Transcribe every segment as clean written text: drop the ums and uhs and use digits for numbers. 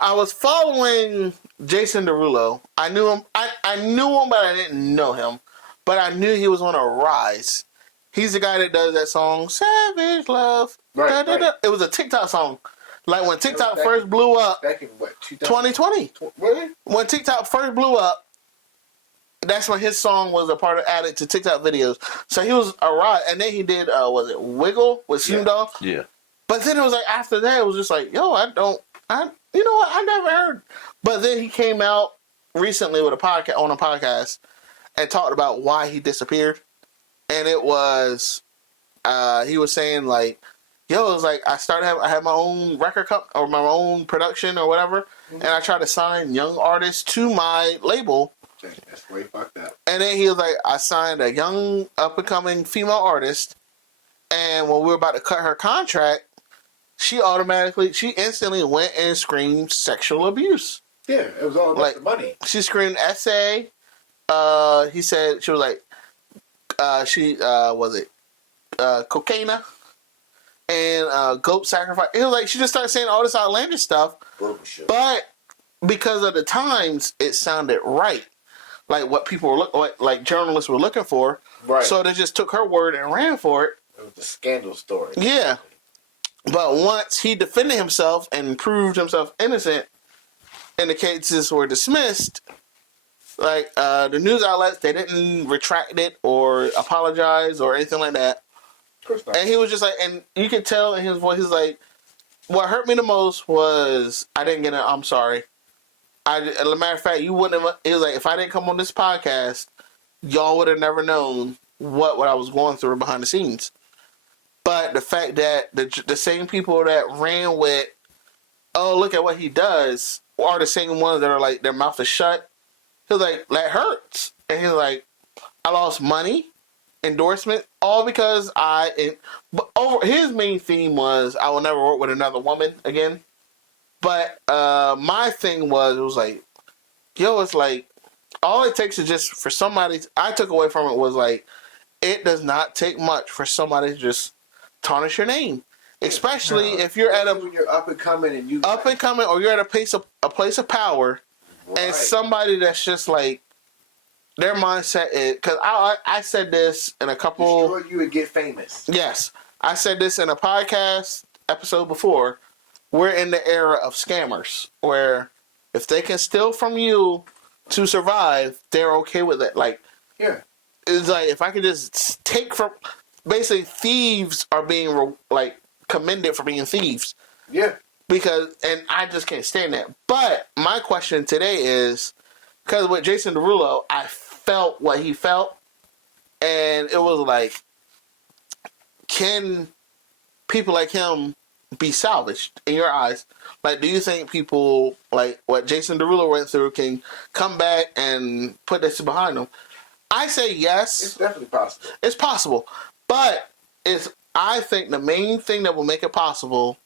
I was following Jason Derulo. I knew him. I knew him, but I didn't know him. But I knew he was on a rise. He's the guy that does that song, Savage Love. Right, Da, da, da. right. It was a TikTok song. Like when TikTok first blew up. Back in what, 2020. Really? When TikTok first blew up, that's when his song was a part of added to TikTok videos. So he was a rise. And then he did, was it Wiggle with Snoop Dogg? Yeah. But then it was like, after that, it was just like, yo, you know what? I never heard. But then he came out recently with on a podcast and talked about why he disappeared. And it was, he was saying like, yo, it was like, I had my own record or my own production or whatever. Mm-hmm. And I tried to sign young artists to my label. That's way fucked up. And then he was like, I signed a young up and coming female artist. And when we were about to cut her contract, she instantly went and screamed sexual abuse. Yeah, it was all about the money. She screamed essay. He said she was like, cocaina and goat sacrifice. It was like she just started saying all this outlandish stuff. Bullshit. But because of the times, it sounded right, like what people were like journalists were looking for. Right. So they just took her word and ran for it. It was a scandal story. Yeah. But once he defended himself and proved himself innocent, and the cases were dismissed, like the news outlets, they didn't retract it or apologize or anything like that. Of course not. And he was just like, and you could tell in his voice, he's like, what hurt me the most was I didn't get an I'm sorry. As a matter of fact, you wouldn't have, he was like, if I didn't come on this podcast, y'all would have never known what I was going through behind the scenes. But the fact that the same people that ran with, oh, look at what he does, are the same ones that are like, their mouth is shut. He was like, that hurts. And he's like, I lost money, endorsement, all because his main theme was, I will never work with another woman again. But my thing it was like, yo, it's like, all it takes is just for somebody, I took away from it was like, it does not take much for somebody to just tarnish your name, especially if you're when you're up and coming or you're at a place of power, right. And somebody that's just like their mindset is, because I said this in a couple. Destroy you and get famous. Yes, I said this in a podcast episode before. We're in the era of scammers, where if they can steal from you to survive, they're okay with it. Like, yeah, it's like if I could just take from. Basically, thieves are being commended for being thieves. Yeah. And I just can't stand that. But my question today is, because with Jason Derulo, I felt what he felt, and it was like, can people like him be salvaged in your eyes? Like, do you think people like what Jason Derulo went through can come back and put this behind them? I say yes. It's definitely possible. It's possible. But I think the main thing that will make it possible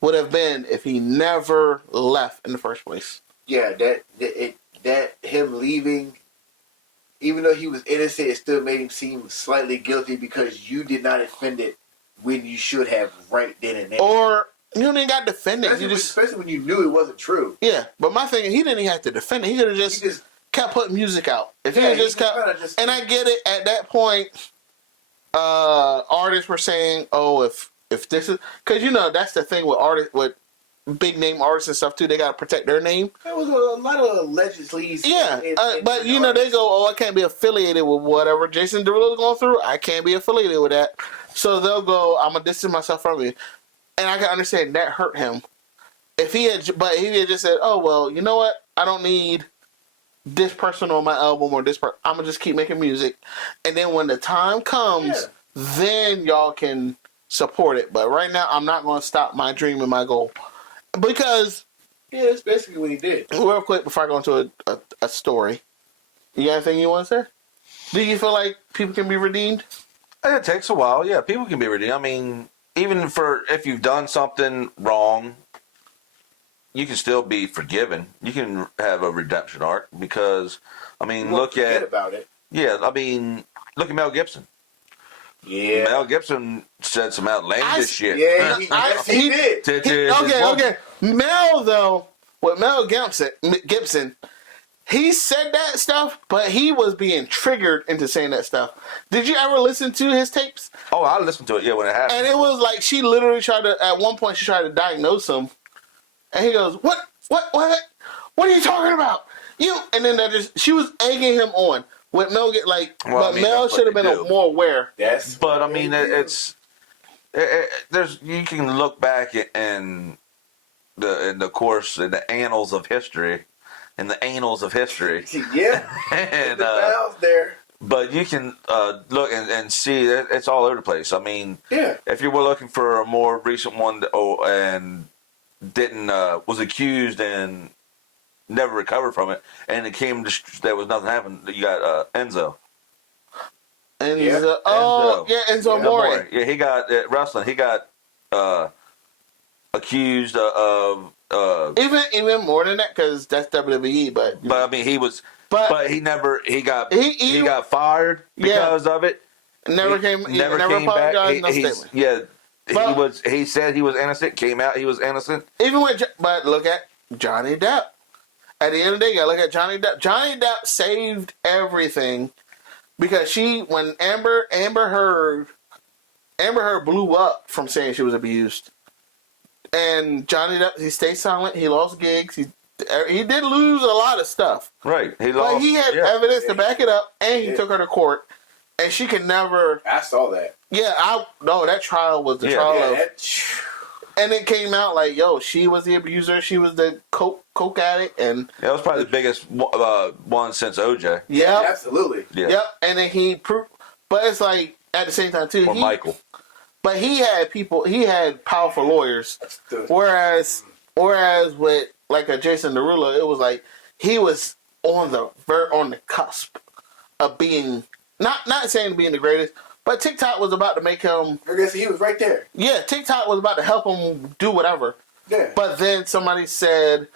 would have been if he never left in the first place. Yeah, that him leaving, even though he was innocent, it still made him seem slightly guilty because you did not defend it when you should have right then and there. Or you didn't even got to defend it. Especially when you knew it wasn't true. Yeah, but my thing, he didn't even have to defend it. He could have just kept putting music out. If he just kept, and I get it at that point. Artists were saying, "Oh, if this is," because that's the thing with artists, with big name artists and stuff too. They gotta protect their name. There was a lot of allegedly. Yeah, but they go, "Oh, I can't be affiliated with whatever Jason Derulo's going through. I can't be affiliated with that." So they'll go, "I'm gonna distance myself from you," and I can understand that hurt him. If he had just said, "Oh well, you know what? I don't need this person on my album or this person. I'm gonna just keep making music, and then when the time comes, then y'all can support it. But right now, I'm not gonna stop my dream and my goal because that's basically what he did." Real quick before I go into a story, you got anything you want to say? Do you feel like people can be redeemed? It takes a while. Yeah, people can be redeemed. I mean, even if you've done something wrong, you can still be forgiven. You can have a redemption arc because, I mean, look at about it. Yeah, I mean, look at Mel Gibson. Yeah, Mel Gibson said some outlandish shit. Yeah, he did. Okay. Mel though, with Mel Gibson, he said that stuff, but he was being triggered into saying that stuff. Did you ever listen to his tapes? Oh, I listened to it. Yeah, when it happened. And it was like she literally tried to. At one point, she tried to diagnose him, and he goes, "What? What are you talking about? You?" And then she was egging him on. With Mel, Mel should have been more aware. Yes. But I mean, there's you can look back in the course in the annals of history, Yeah. and the bells there. but you can look and see that it's all over the place. I mean, Yeah. if you were looking for a more recent one and didn't was accused and never recovered from it, and it came there was nothing happened. You got Enzo. Enzo. Oh, yeah, Enzo Amore. Yeah, he got wrestling. He got accused of even more than that because that's WWE. But I mean, he was. But he never. He got fired because of it. Never came back. He said he was innocent. Came out. He was innocent. But look at Johnny Depp. At the end of the day, you gotta look at Johnny Depp. Johnny Depp saved everything because when Amber Heard blew up from saying she was abused, and Johnny Depp, he stayed silent. He lost gigs. He did lose a lot of stuff. Right. But he had evidence to back it up, and he took her to court, and she could never. I saw that. Yeah, that trial was the trial of. And it came out like, she was the abuser. She was the coke addict, and that was probably the biggest one since OJ. Yeah, absolutely. Yeah. Yep. And then he proved, but it's like at the same time too. Or Michael. But he had people. He had powerful lawyers. Whereas with like a Jason Derulo, it was like he was on the cusp of being not saying being the greatest. But TikTok was about to make him. I guess he was right there. Yeah, TikTok was about to help him do whatever. Yeah. But then somebody said,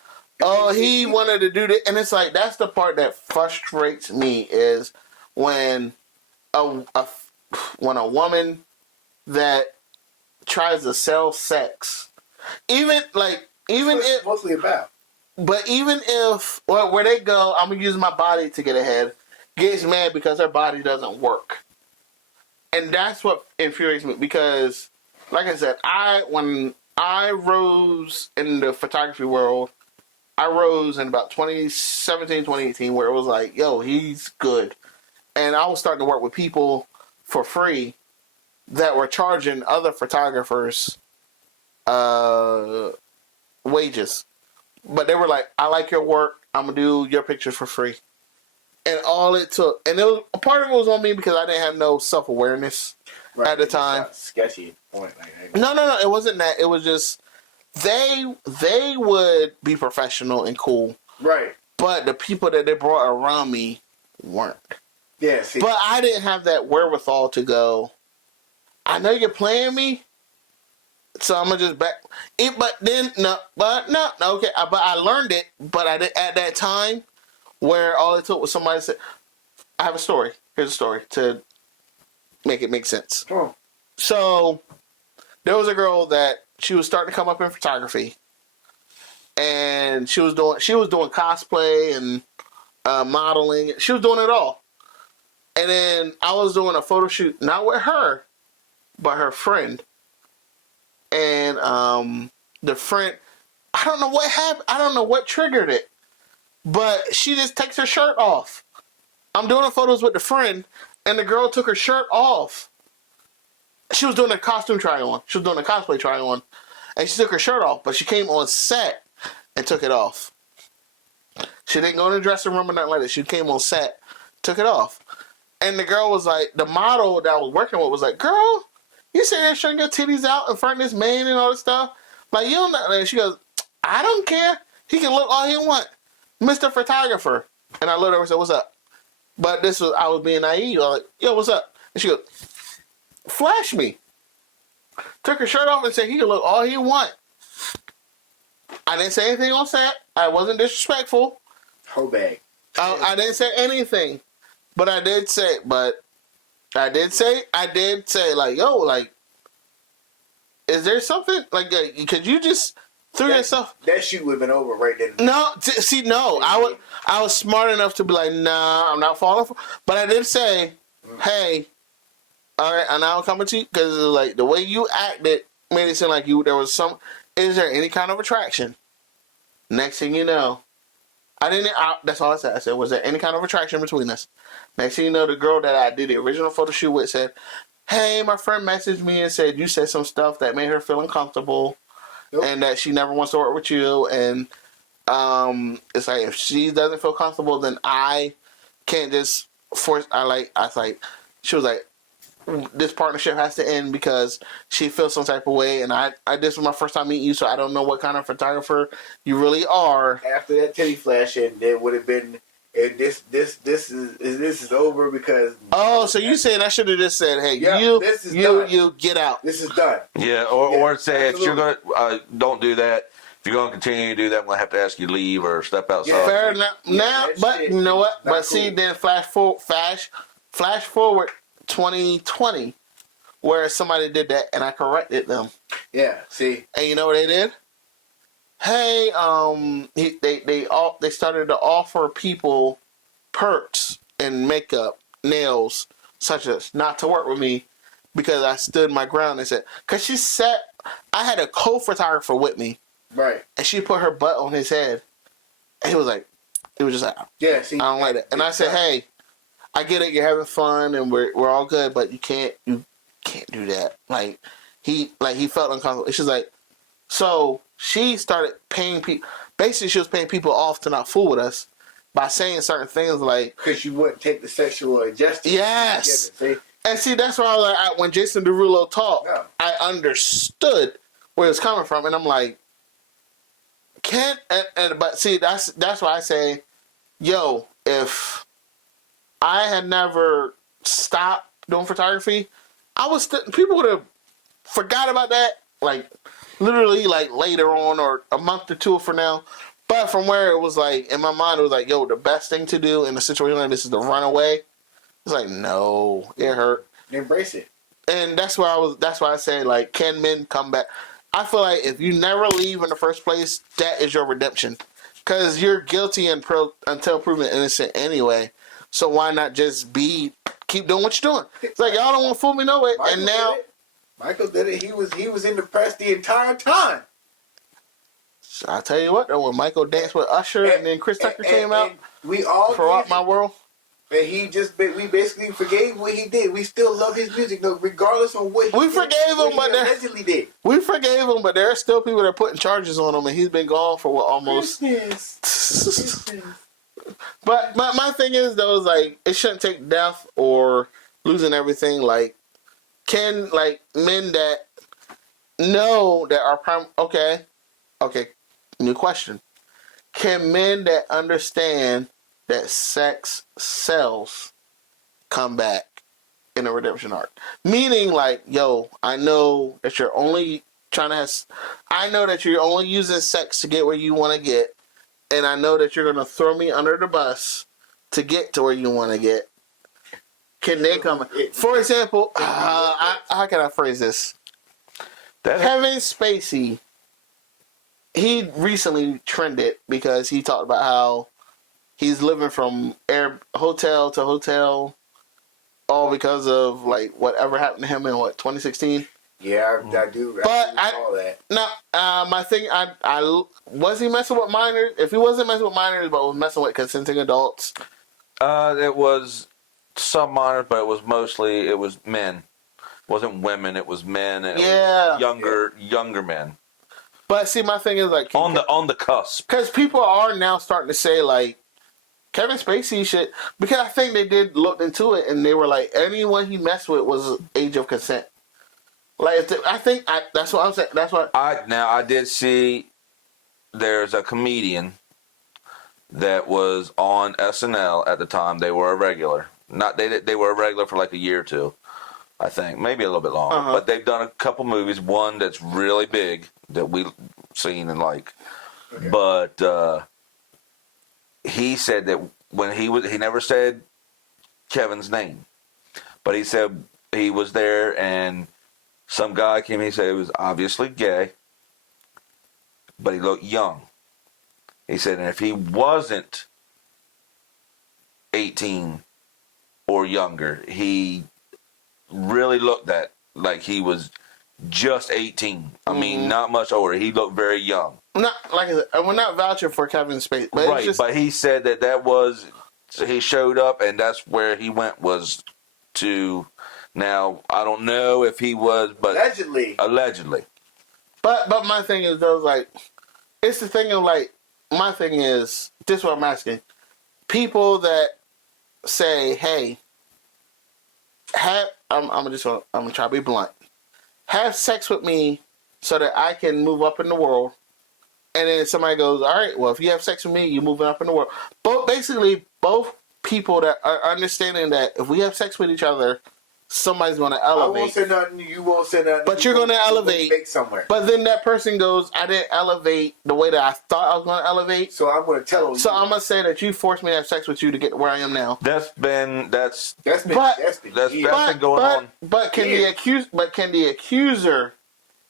"Oh, he wanted to do that," and it's like that's the part that frustrates me is when a woman that tries to sell sex, even if mostly about. But even if where they go, I'm gonna use my body to get ahead, gets mad because her body doesn't work. And that's what infuriates me because, like I said, when I rose in the photography world, I rose in about 2017, 2018, where it was like, he's good. And I was starting to work with people for free that were charging other photographers wages. But they were like, I like your work. I'm going to do your pictures for free. And all it took, and a part of it was on me because I didn't have no self-awareness at the time. Sketchy point. No, it wasn't that. It was just they would be professional and cool, right? But the people that they brought around me weren't. Yeah, see. But I didn't have that wherewithal to go. I know you're playing me, so I'm gonna just back it. But okay. But I learned it. But I did at that time. Where all it took was somebody said, I have a story. Here's a story to make it make sense. Oh. So there was a girl that she was starting to come up in photography. And she was doing cosplay and modeling. She was doing it all. And then I was doing a photo shoot, not with her, but her friend. And the friend, I don't know what happened. I don't know what triggered it. But she just takes her shirt off. I'm doing the photos with the friend, and the girl took her shirt off. She was doing a costume try-on. She was doing a cosplay try-on. And she took her shirt off, but she came on set and took it off. She didn't go in the dressing room or nothing like that. She came on set, took it off. And the girl was like, the model that I was working with was like, girl, you sitting there showing your titties out in front of this man and all this stuff? Like, you don't know. And she goes, I don't care. He can look all he want. Mr. Photographer. And I looked over and said, what's up? But I was being naive. I was like, yo, what's up? And she goes, flash me. Took her shirt off and said, he can look all he want. I didn't say anything on set. I wasn't disrespectful. Whole bag. I didn't say anything. But I did say, like, yo, like, is there something? Like, could you just threw yourself. That shoot would have been over right then. No, no. I was smart enough to be like, nah, I'm not falling for. But I did say, hey, all right, and I'm coming to you because like the way you acted made it seem like there was some. Is there any kind of attraction? Next thing you know, I didn't. That's all I said. I said, was there any kind of attraction between us? Next thing you know, the girl that I did the original photo shoot with said, hey, my friend messaged me and said you said some stuff that made her feel uncomfortable. Nope. And that she never wants to work with you, and it's like if she doesn't feel comfortable, then I can't just force. She was like, this partnership has to end because she feels some type of way, and this was my first time meeting you, so I don't know what kind of photographer you really are. After that titty flash, and there would have been. And this is over because. Oh, so you saying I should have just said, "Hey, you get out. This is done." Yeah, or say absolutely. If you're gonna don't do that. If you're gonna continue to do that, I'm gonna have to ask you to leave or step outside. Yeah, fair enough. Now, but you know what? But see, then flash forward 2020, where somebody did that and I corrected them. Yeah. See. And you know what they did? Hey, they started to offer people perks and makeup, nails, such as not to work with me because I stood my ground and said, because I had a co-photographer with me, right, and she put her butt on his head, and it was just like, yeah, see, I don't like that, and I said, hey, I get it, you're having fun and we're all good, but you can't do that. Like he felt uncomfortable. And she's like, so she started paying people. Basically, she was paying people off to not fool with us by saying certain things like, because you wouldn't take the sexual adjustment. Yes. And see, that's why I was like, when Jason Derulo talked, I understood where it was coming from, and I'm like, but see, that's why I say, yo, if I had never stopped doing photography, people would have forgot about that, like literally like later on or a month or two from now. But from where it was like in my mind, it was like, yo, the best thing to do in a situation like this is to run away. It's like, no, it hurt. Embrace it. And that's why I say, like, can men come back? I feel like if you never leave in the first place, that is your redemption, because you're guilty until proven innocent anyway. So why not just keep doing what you're doing? It's like, y'all don't want to fool me no way. And now Michael did it. He was in the press the entire time. So I tell you what, though, when Michael danced with Usher and then Chris Tucker came out, we all for Rock My World. And we basically forgave what he did. We still love his music, though, regardless of what he allegedly did. We forgave him, but there are still people that are putting charges on him, and he's been gone for almost. But my thing is, though, is like, it shouldn't take death or losing everything. Like, can men that know that are okay, new question. Can men that understand that sex sells come back in a redemption arc? Meaning, like, yo, I know that you're only using sex to get where you want to get, and I know that you're going to throw me under the bus to get to where you want to get. Can they come? For example, how can I phrase this? Kevin Spacey, he recently trended because he talked about how he's living from hotel to hotel, all because of like whatever happened to him in 2016. Yeah, I do. But I recall that. Now, my thing, I was he messing with minors? If he wasn't messing with minors, but was messing with consenting adults, it was some minors, but it was men. It wasn't women. It was men. And it was younger men. But see, my thing is like on the cusp, because people are now starting to say like Kevin Spacey shit, because I think they did look into it and they were like anyone he messed with was age of consent. Like that's what I'm saying. That's what I did see. There's a comedian that was on SNL at the time. They were a regular. They were a regular for like a year or two, I think, maybe a little bit longer. But they've done a couple movies. One that's really big that we've seen and like. Okay. But he said that when he never said Kevin's name, but he said he was there and some guy came. He said it was obviously gay. but he looked young. He said, and if he wasn't 18 or younger, he really looked at like he was just 18. I mean, not much older. He looked very young. Not like I said, we're not vouching for Kevin Spacey, but Right, but he said that was, he showed up and that's where he went, was to, now, I don't know if he was, but allegedly. But my thing is though, like, it's the thing of like, my thing is, this is what I'm asking. People that say, hey, I'm gonna try to be blunt. Have sex with me so that I can move up in the world. And then somebody goes, all right, well, if you have sex with me, you're moving up in the world. Both people that are understanding that if we have sex with each other, somebody's going to elevate. I won't say nothing. You won't say nothing. But you're going to elevate. Make somewhere. But then that person goes, I didn't elevate the way that I thought I was going to elevate. So I'm going to tell you. So I'm going to say that you forced me to have sex with you to get to where I am now. That's been going on. But can the accuser,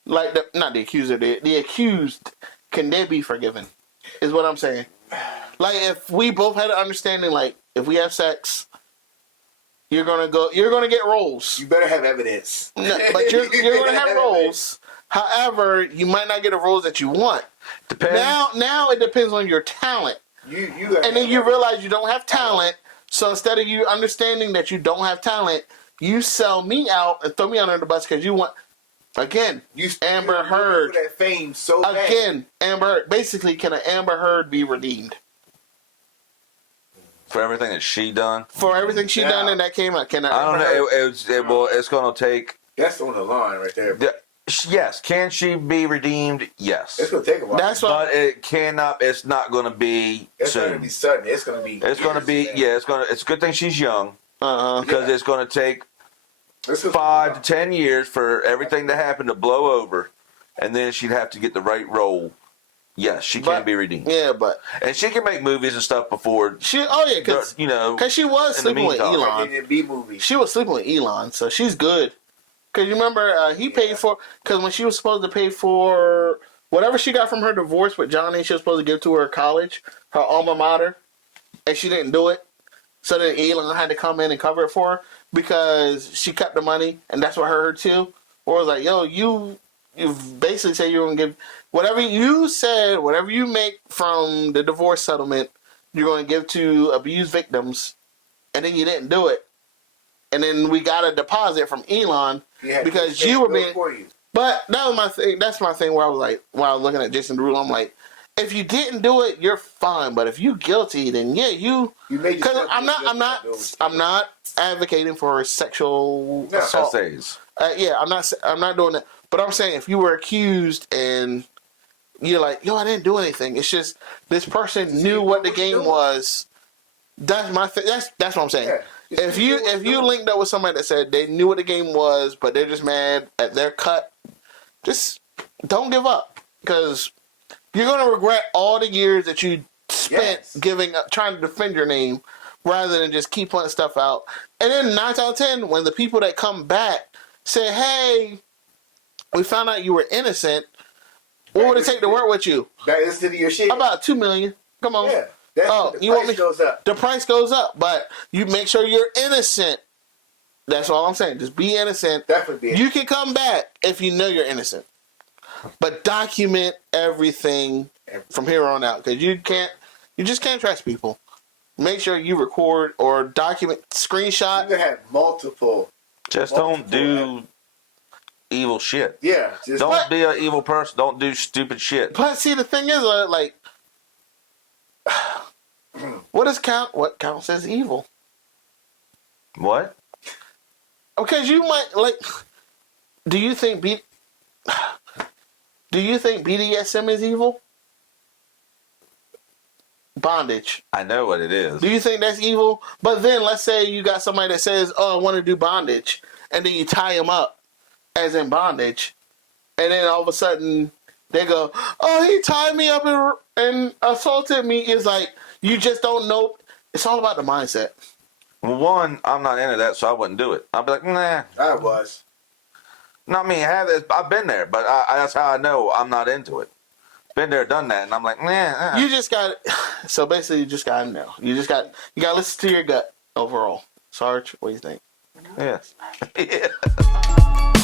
like not the accuser, the accused, can they be forgiven? Is what I'm saying. Like if we both had an understanding, like if we have sex, you're gonna get roles. You better have evidence. No, but you're gonna have roles. However, you might not get the roles that you want. Depends. Now it depends on your talent. And then you realize you don't have talent. So instead of you understanding that you don't have talent, you sell me out and throw me under the bus because you want. Again, Amber Heard. That fame so again, bad. Amber Heard. Basically, can an Amber Heard be redeemed? For everything that she done? For everything she done and that came out. Can I don't know. It's going to take... That's on the line right there. Yes. Can she be redeemed? Yes. It's going to take a while. But it cannot... It's not going to be It's soon. going to be sudden. It's going to be... It's going to be... Yeah, it's a good thing she's young. Because it's going to take 5 to 10 years for everything to happen to blow over, and then she'd have to get the right role. Yes, she can be redeemed. Yeah, and she can make movies and stuff before. Because she was sleeping with Elon. She was sleeping with Elon, so she's good. Because you remember he paid for, because when she was supposed to pay for whatever she got from her divorce with Johnny, she was supposed to give to her college, her alma mater, and she didn't do it. So then Elon had to come in and cover it for her because she kept the money, and that's what hurt her too. Or it was like, yo, you basically said you were gonna give whatever you make from the divorce settlement, you're gonna give to abused victims, and then you didn't do it, and then we got a deposit from Elon because you were being. But that was my thing. That's my thing where I was like, while I was looking at Jason Derulo, I'm like, if you didn't do it, you're fine. But if you guilty, then yeah, you. Because I'm not advocating for sexual assault. I'm not doing that. But I'm saying if you were accused and you're like, yo, I didn't do anything. It's just this person knew what the game was. That's my thing. That's what I'm saying. Yeah. If you linked up with somebody that said they knew what the game was, but they're just mad at their cut, just don't give up, because you're gonna regret all the years that you spent trying to defend your name, rather than just keep putting stuff out. And then 9 out of 10, when the people that come back say, "Hey, we found out you were innocent," what would it take to work with you? That is to your shit. About $2 million. Come on. Yeah. The price goes up. The price goes up, but you make sure you're innocent. That's all I'm saying. Just be innocent. Definitely. You can come back if you know you're innocent, but document everything from here on out, because you just can't trust people. Make sure you record or document, screenshot. You can have multiple. Don't do evil shit. Yeah. Don't be an evil person. Don't do stupid shit. But see, the thing is, like, what counts as evil? What? Because you might, like, do you think BDSM is evil? Bondage. I know what it is. Do you think that's evil? But then let's say you got somebody that says, "Oh, I want to do bondage," and then you tie them up, as in bondage, and then all of a sudden they go, "Oh, he tied me up and assaulted me." It's like, you just don't know. It's all about the mindset. Well, one, I'm not into that, so I wouldn't do it. I'd be like, nah. I was. Not me. I've been there, but that's how I know I'm not into it. Been there, done that, and I'm like, nah. You just got so basically you just got to know. You got to listen to your gut overall. Sarge, what do you think? Yeah. Yeah.